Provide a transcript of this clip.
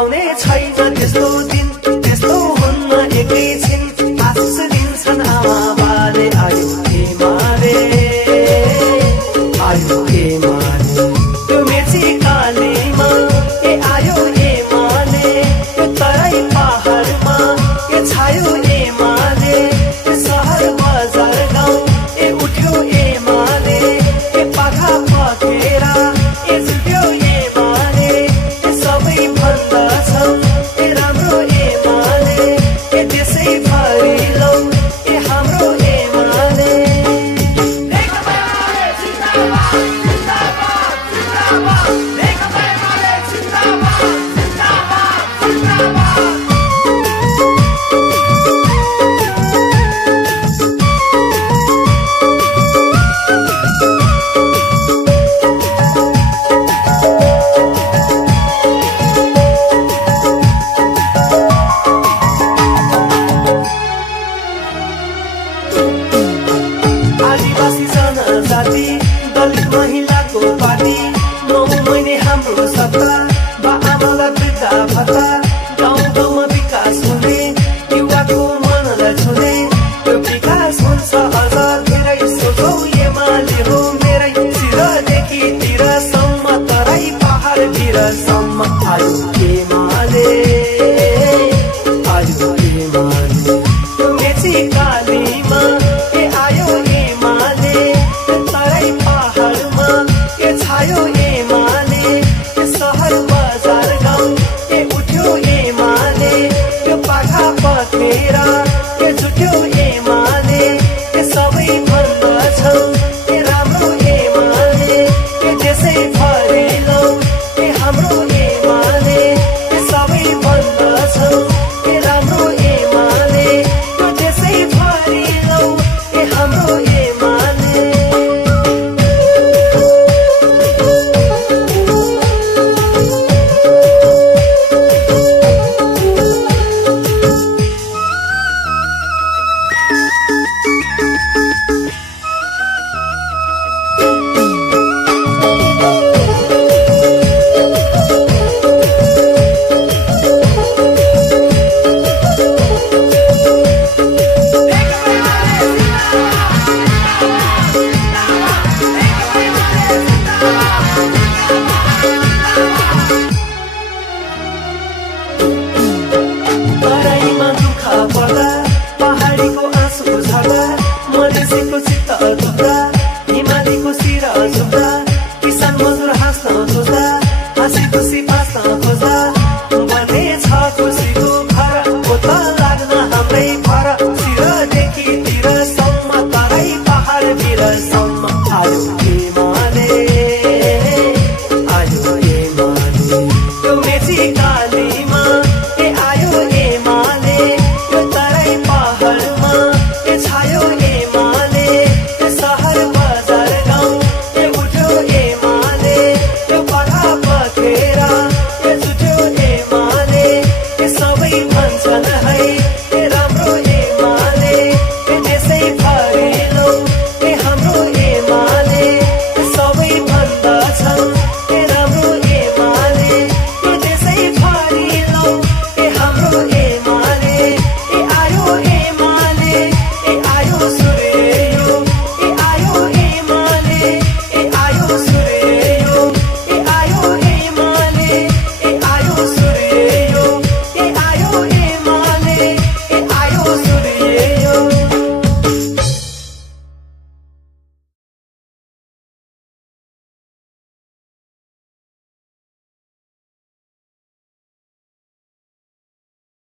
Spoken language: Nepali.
आउने छैन त्यस्तो दिन, त्यस्तो हुन्न एकैछिन। आशिष दिन्छन् आमा बाले, आयो हे माले, आयो हे माले। त्यो मेची कालीमा ए आयो ए माले, यो तराई पहाडमा ए छायो ए माले। ए सहर बजार गाउँ ए उठ्यो ए माले, ए पाखा पखेरा ए झुक्यो ए माले। ए सबै भन्दछ ए राम्रो ए माले, ए देशै भरि लौ ए हाम्रो ए माले। आदिवासी जनजाति दलित महिलाको पार्टी, 9 महिने हाम्रो सत्ता, बा आमालाई वृद्धा भत्ता। गाउँ गाउँमा विकास हुने, युवाको मनलाई छुने, त्यो विकास हुन्छ अझ धेरै। सोचौ एमाले हो मेरै शिरदेखि तिरसम्म, तराई पहाडतिरसम्म। आयो एमाले, आयो एमाले। त्यो मेची कालीमा ए आयो एमाले, तराई पहाडमा ए छायो एमाले। ए सहर बजार गाउँ ए उठ्यो एमाले, त्यो पाखा पखेरा ए झुक्यो एमाले। ए सबै भन्दछ ए राम्रो एमाले, ए देशै भरि लौ ए हाम्रो एमाले। ए सबै भन्दछ ए राम्रो एमाले, त्यो देशै भरि लौ ए हाम्रो एमाले। तराईमा दुःख पर्दा, पहाडीको आँसु झर्दा, मधेसीको चित्त दुख्दा, हिमालीको शिर झुक्दा, किसान मजदुर हाँस्न खोज्दा, हाँसी खुसी